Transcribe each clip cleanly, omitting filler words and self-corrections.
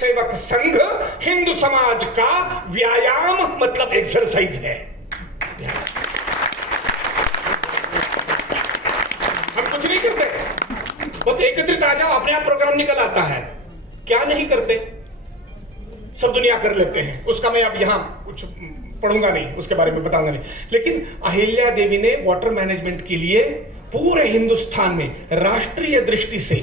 सेवक संघ हिंदू समाज का व्यायाम मतलब एक्सरसाइज है। हम कुछ नहीं करते, बहुत एकत्रित आ जाओ, अपने आप प्रोग्राम निकल आता है। क्या नहीं करते, सब दुनिया कर लेते हैं। उसका मैं अब यहां कुछ पढ़ूंगा नहीं, उसके बारे में बताऊंगा नहीं। लेकिन अहिल्या देवी ने वाटर मैनेजमेंट के लिए पूरे हिंदुस्तान में राष्ट्रीय दृष्टि से,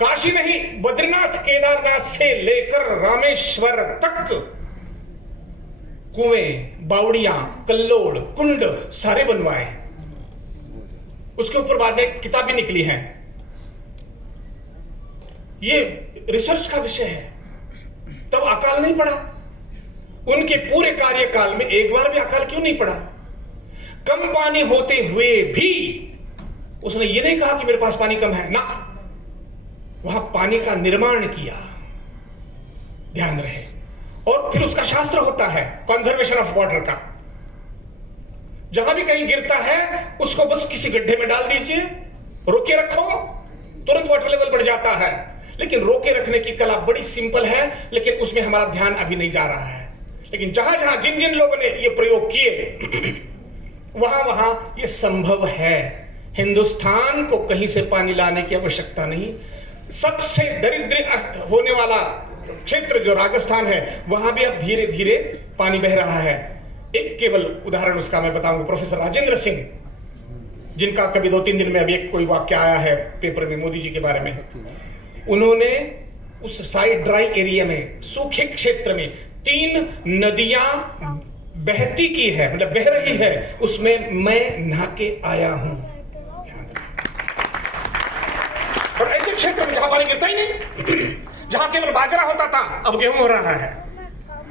काशी नहीं बद्रीनाथ केदारनाथ से लेकर रामेश्वर तक कुएं, बावड़ियां, कल्लोड़, कुंड सारे बनवाए। उसके ऊपर बाद में एक किताब भी निकली है। ये रिसर्च का विषय है। तब अकाल नहीं पड़ा उनके पूरे कार्यकाल में, एक बार भी अकाल क्यों नहीं पड़ा? कम पानी होते हुए भी उसने ये नहीं कहा कि मेरे पास पानी कम है ना, वहां पानी का निर्माण किया, ध्यान रहे। और फिर उसका शास्त्र होता है कंजर्वेशन ऑफ वाटर का। जहां भी कहीं गिरता है उसको बस किसी गड्ढे में डाल दीजिए, रोके रखो, तुरंत वाटर लेवल बढ़ जाता है। लेकिन रोके रखने की कला बड़ी सिंपल है, लेकिन उसमें हमारा ध्यान अभी नहीं जा रहा है। लेकिन जहां जहां जिन जिन लोगों ने ये प्रयोग किए वहां वहां ये संभव है। हिंदुस्तान को कहीं से पानी लाने की आवश्यकता नहीं। सबसे दरिद्र होने वाला क्षेत्र जो राजस्थान है, वहां भी अब धीरे धीरे पानी बह रहा है। एक केवल उदाहरण उसका मैं बताऊंगा। प्रोफेसर राजेंद्र सिंह, जिनका कभी 2-3 दिन में अभी एक कोई वाक्य आया है पेपर में मोदी जी के बारे में, उन्होंने उस साइड ड्राई एरिया में, सूखे क्षेत्र में 3 नदियां बहती की है, मतलब बह रही है, उसमें मैं नहा के आया हूं। और ऐसे क्षेत्र में जहां पानी गिरता ही नहीं, जहां केवल बाजरा होता था अब गेहूं हो रहा है।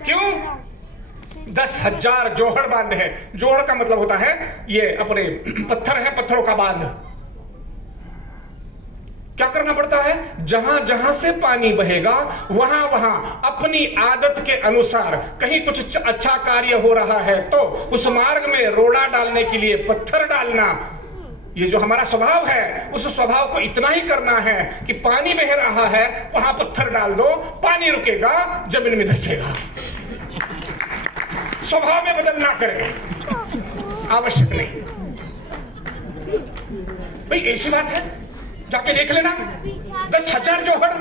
क्यों? 10,000 जोहड़ बांध है। जोहड़ का मतलब होता है ये अपने पत्थर है, पत्थरों का बांध। क्या करना पड़ता है? जहां जहां से पानी बहेगा वहां वहां अपनी आदत के अनुसार, कहीं कुछ अच्छा कार्य हो रहा है तो उस मार्ग में रोड़ा डालने के लिए पत्थर डालना। ये जो हमारा स्वभाव है, उस स्वभाव को इतना ही करना है कि पानी बह रहा है वहां पत्थर डाल दो, पानी रुकेगा, जमीन में धंसेगा। स्वभाव में बदल ना करें, आवश्यक नहीं। भाई ऐसी बात है, जाके देख लेना। 10,000 जोहड़।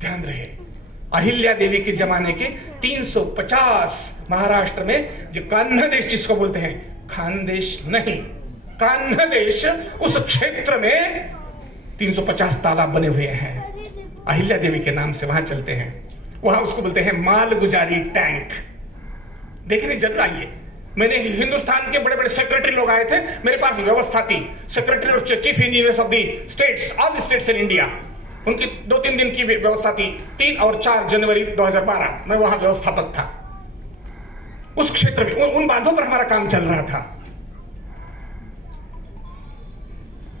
ध्यान रहे, अहिल्या देवी के जमाने के 350 महाराष्ट्र में, जो कान्हदेश जिसको बोलते हैं, खानदेश नहीं, कान्हदेश, उस क्षेत्र में 350 तालाब बने हुए हैं। अहिल्या देवी के नाम से वहां चलते हैं। वहां उसको बोलते हैं मालगुजारी टैंक। देखने जरूर आइए। मैंने हिंदुस्तान के बड़े बड़े सेक्रेटरी लोग आए थे, मेरे पास व्यवस्था थी। सेक्रेटरी और chief engineers of the states, all the states in India, उनकी 2-3 दिन की व्यवस्था थी। 3 और 4 जनवरी 2012 मैं वहां व्यवस्थापक था। उस क्षेत्र में उन बांधों पर हमारा काम चल रहा था।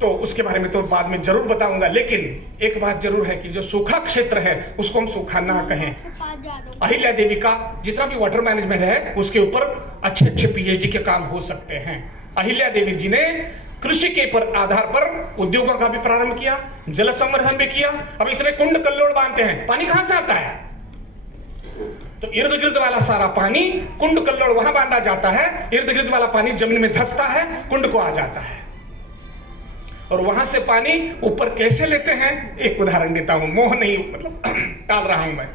तो उसके बारे में तो बाद में जरूर बताऊंगा। लेकिन एक बात जरूर है कि जो सूखा क्षेत्र है उसको हम सूखा ना कहें। अहिल्या देवी का जितना भी वाटर मैनेजमेंट है उसके ऊपर अच्छे अच्छे पीएचडी के काम हो सकते हैं। अहिल्या देवी जी ने कृषि के आधार पर उद्योगों का भी प्रारंभ किया, जल संवर्धन भी किया। अब इतने कुंड कल्लोड़ बांधते हैं, पानी कहां से आता है? तो इर्द गिर्द वाला सारा पानी कुंड कल्लोड़ वहां बांधा जाता है, इर्द गिर्द वाला पानी जमीन में धंसता है, कुंड को आ जाता है। और वहां से पानी ऊपर कैसे लेते हैं, एक उदाहरण देता हूं। मोह नहीं, मतलब टाल रहा हूं मैं।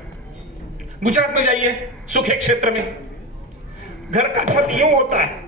गुजरात में जाइए, सूखे क्षेत्र में घर का छत यूं होता है,